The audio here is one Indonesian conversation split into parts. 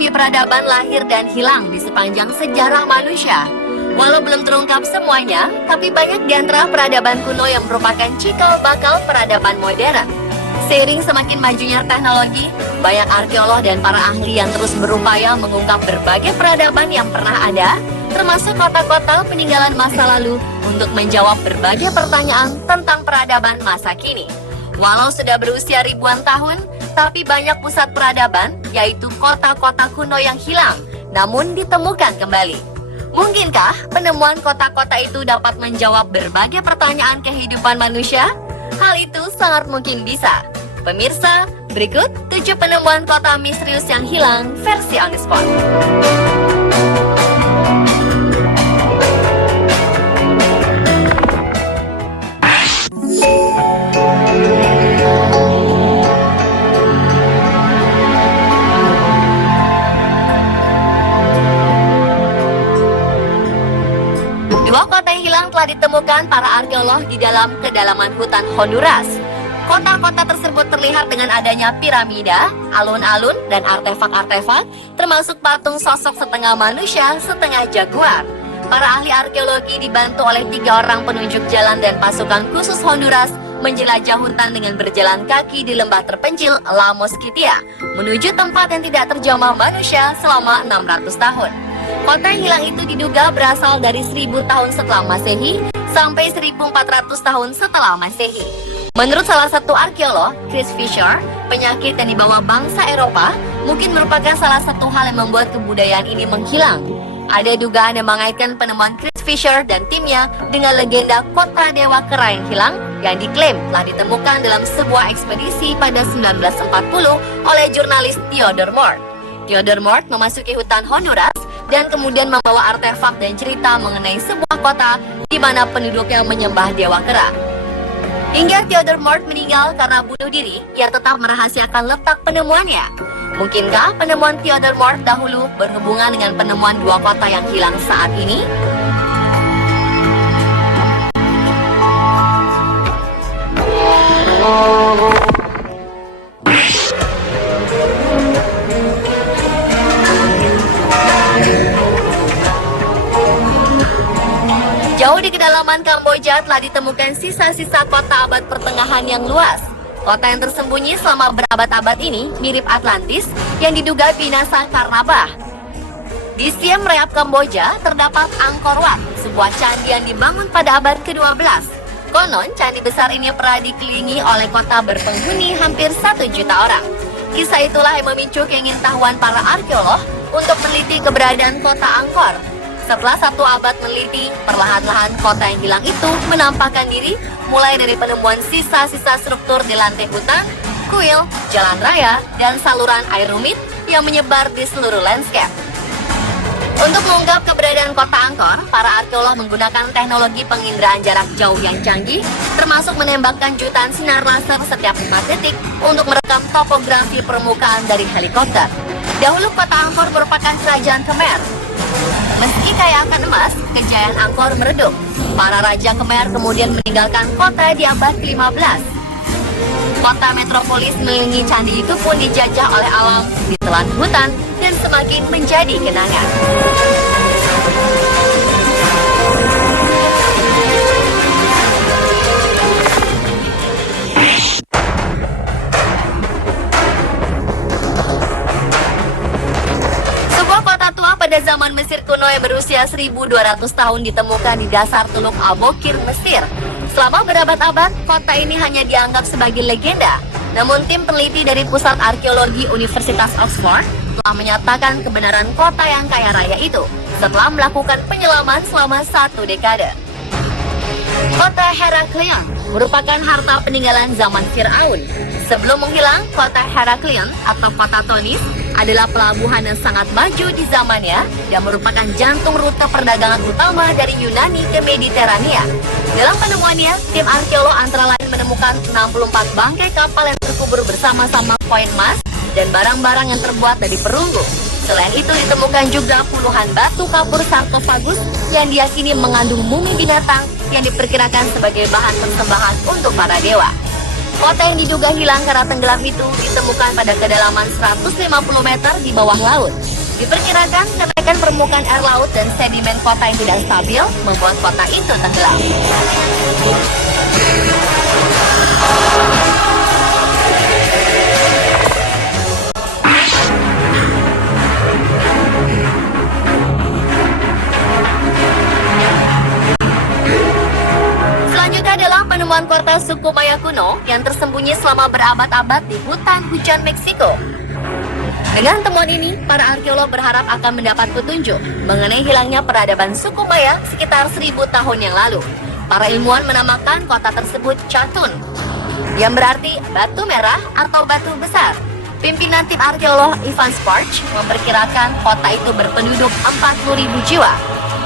demi peradaban lahir dan hilang di sepanjang sejarah manusia. Walau belum terungkap semuanya, tapi banyak di antara peradaban kuno yang merupakan cikal bakal peradaban modern. Seiring semakin majunya teknologi, banyak arkeolog dan para ahli yang terus berupaya mengungkap berbagai peradaban yang pernah ada, termasuk kota-kota peninggalan masa lalu untuk menjawab berbagai pertanyaan tentang peradaban masa kini. Walau sudah berusia ribuan tahun, tapi banyak pusat peradaban, yaitu kota-kota kuno yang hilang, namun ditemukan kembali. Mungkinkah penemuan kota-kota itu dapat menjawab berbagai pertanyaan kehidupan manusia? Hal itu sangat mungkin bisa. Pemirsa, berikut 7 penemuan kota misterius yang hilang versi On The Spot. Dua kota yang hilang telah ditemukan para arkeolog di dalam kedalaman hutan Honduras. Kota-kota tersebut terlihat dengan adanya piramida, alun-alun, dan artefak-artefak, termasuk patung sosok setengah manusia, setengah jaguar. Para ahli arkeologi dibantu oleh 3 orang penunjuk jalan dan pasukan khusus Honduras menjelajah hutan dengan berjalan kaki di lembah terpencil La Mosquitia, menuju tempat yang tidak terjamah manusia selama 600 tahun. Kota yang hilang itu diduga berasal dari 1000 tahun setelah Masehi sampai 1400 tahun setelah Masehi. Menurut salah satu arkeolog, Chris Fisher, penyakit yang dibawa bangsa Eropa mungkin merupakan salah satu hal yang membuat kebudayaan ini menghilang. Ada dugaan yang mengaitkan penemuan Chris Fisher dan timnya dengan legenda kota Dewa Kera yang hilang yang diklaim telah ditemukan dalam sebuah ekspedisi pada 1940 oleh jurnalis Theodore Mort. Theodore Mort memasuki hutan Honduras dan kemudian membawa artefak dan cerita mengenai sebuah kota di mana penduduknya menyembah Dewa Kera. Hingga Theodore Mort meninggal karena bunuh diri, ia tetap merahasiakan letak penemuannya. Mungkinkah penemuan Theodore Mort dahulu berhubungan dengan penemuan 2 kota yang hilang saat ini? Jauh di kedalaman Kamboja telah ditemukan sisa-sisa kota abad pertengahan yang luas. Kota yang tersembunyi selama berabad-abad ini mirip Atlantis yang diduga binasa karena bah. Di Siem Reap, Kamboja terdapat Angkor Wat, sebuah candi yang dibangun pada abad ke-12. Konon, candi besar ini pernah dikelilingi oleh kota berpenghuni hampir 1 juta orang. Kisah itulah yang memicu keingintahuan para arkeolog untuk meneliti keberadaan kota Angkor. Setelah 1 abad meneliti, perlahan-lahan kota yang hilang itu menampakkan diri, mulai dari penemuan sisa-sisa struktur di lantai hutan, kuil, jalan raya, dan saluran air rumit yang menyebar di seluruh landscape. Untuk mengungkap keberadaan kota Angkor, para arkeolog menggunakan teknologi penginderaan jarak jauh yang canggih, termasuk menembakkan jutaan sinar laser setiap 5 detik untuk merekam topografi permukaan dari helikopter. Dahulu kota Angkor merupakan kerajaan Khmer. Meski kaya akan emas, kejayaan Angkor meredup. Para raja Khmer kemudian meninggalkan kota di abad ke-15. Kota metropolis mengelilingi candi itu pun dijajah oleh alam, ditelan hutan, dan semakin menjadi kenangan. Pada zaman Mesir kuno yang berusia 1200 tahun ditemukan di dasar Teluk Abokir, Mesir. Selama berabad-abad, kota ini hanya dianggap sebagai legenda. Namun tim peneliti dari Pusat Arkeologi Universitas Oxford telah menyatakan kebenaran kota yang kaya raya itu setelah melakukan penyelaman selama 1 dekade. Kota Heraklion merupakan harta peninggalan zaman Firaun. Sebelum menghilang, kota Heraklion atau kota Tonis adalah pelabuhan yang sangat maju di zamannya dan merupakan jantung rute perdagangan utama dari Yunani ke Mediterania. Dalam penemuannya, tim arkeolog antara lain menemukan 64 bangkai kapal yang terkubur bersama-sama koin emas dan barang-barang yang terbuat dari perunggu. Selain itu ditemukan juga puluhan batu kapur sarkofagus yang diyakini mengandung mumi binatang yang diperkirakan sebagai bahan persembahan untuk para dewa. Kota yang diduga hilang karena tenggelam itu ditemukan pada kedalaman 150 meter di bawah laut. Diperkirakan kenaikan permukaan air laut dan sedimen kota yang tidak stabil membuat kota itu tenggelam. Selanjutnya adalah penemuan kota suku Maya kuno yang tersembunyi selama berabad-abad di hutan hujan Meksiko. Dengan temuan ini, para arkeolog berharap akan mendapat petunjuk mengenai hilangnya peradaban suku Maya sekitar 1000 tahun yang lalu. Para ilmuwan menamakan kota tersebut Chatun, yang berarti batu merah atau batu besar. Pimpinan tim arkeolog Ivan Sparch memperkirakan kota itu berpenduduk 40.000 jiwa.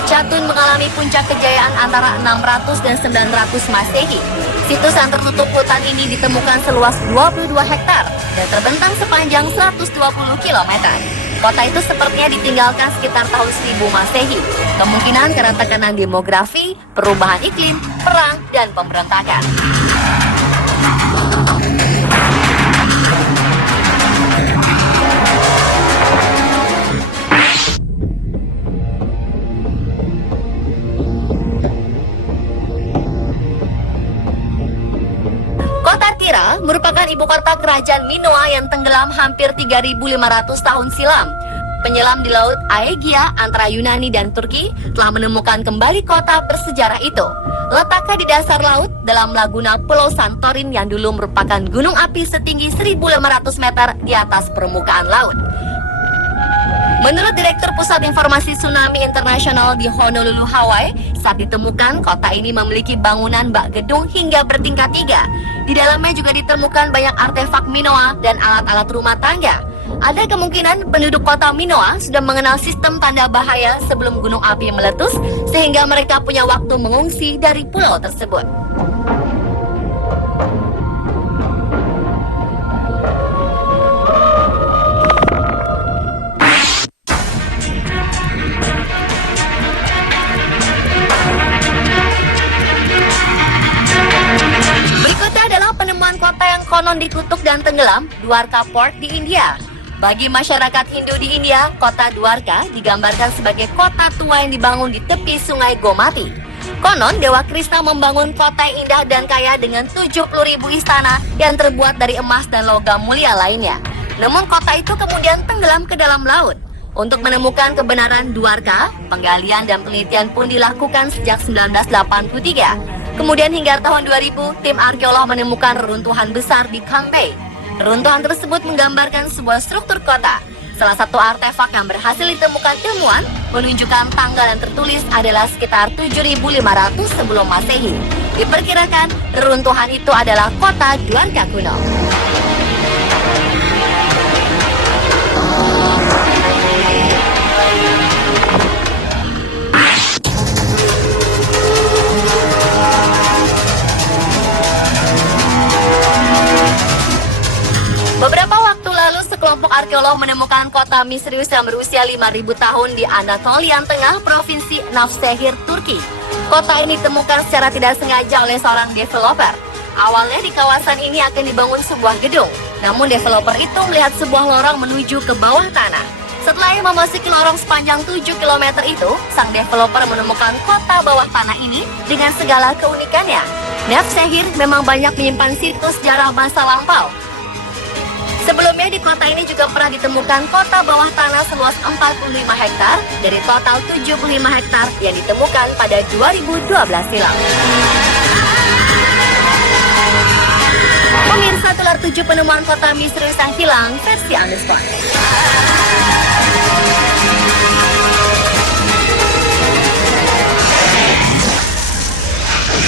Chatun mengalami puncak kejayaan antara 600 dan 900 Masehi. Situs yang tertutup hutan ini ditemukan seluas 22 hektar dan terbentang sepanjang 120 km. Kota itu sepertinya ditinggalkan sekitar tahun 1000 Masehi. Kemungkinan karena tekanan demografi, perubahan iklim, perang, dan pemberontakan. Tira merupakan ibu kota kerajaan Minoa yang tenggelam hampir 3.500 tahun silam. Penyelam di Laut Aegea antara Yunani dan Turki telah menemukan kembali kota bersejarah itu. Letaknya di dasar laut dalam laguna Pulau Santorin yang dulu merupakan gunung api setinggi 1.500 meter di atas permukaan laut. Menurut Direktur Pusat Informasi Tsunami Internasional di Honolulu, Hawaii, saat ditemukan kota ini memiliki bangunan bak gedung hingga bertingkat 3. Di dalamnya juga ditemukan banyak artefak Minoa dan alat-alat rumah tangga. Ada kemungkinan penduduk kota Minoa sudah mengenal sistem tanda bahaya sebelum gunung api meletus, sehingga mereka punya waktu mengungsi dari pulau tersebut. Kota yang konon dikutuk dan tenggelam, Dwarka Port di India. Bagi masyarakat Hindu di India, kota Dwarka digambarkan sebagai kota tua yang dibangun di tepi sungai Gomati. Konon, Dewa Krishna membangun kota yang indah dan kaya dengan 70.000 istana yang terbuat dari emas dan logam mulia lainnya. Namun kota itu kemudian tenggelam ke dalam laut. Untuk menemukan kebenaran Dwarka, penggalian dan penelitian pun dilakukan sejak 1983. Kemudian hingga tahun 2000, tim arkeolog menemukan reruntuhan besar di Kanpei. Reruntuhan tersebut menggambarkan sebuah struktur kota. Salah satu artefak yang berhasil ditemukan ilmuwan menunjukkan tanggal yang tertulis adalah sekitar 7.500 sebelum Masehi. Diperkirakan reruntuhan itu adalah kota Dwarka kuno. Beberapa waktu lalu, sekelompok arkeolog menemukan kota misterius yang berusia 5.000 tahun di Anatolian Tengah, Provinsi Nevşehir, Turki. Kota ini ditemukan secara tidak sengaja oleh seorang developer. Awalnya di kawasan ini akan dibangun sebuah gedung, namun developer itu melihat sebuah lorong menuju ke bawah tanah. Setelah memasuki lorong sepanjang 7 km itu, sang developer menemukan kota bawah tanah ini dengan segala keunikannya. Nevşehir memang banyak menyimpan situs sejarah masa lampau. Sebelumnya di kota ini juga pernah ditemukan kota bawah tanah seluas 45 hektar dari total 75 hektar yang ditemukan pada 2012 silam. Pemirsa, Tular 7 penemuan kota misterius yang hilang versi Underscore.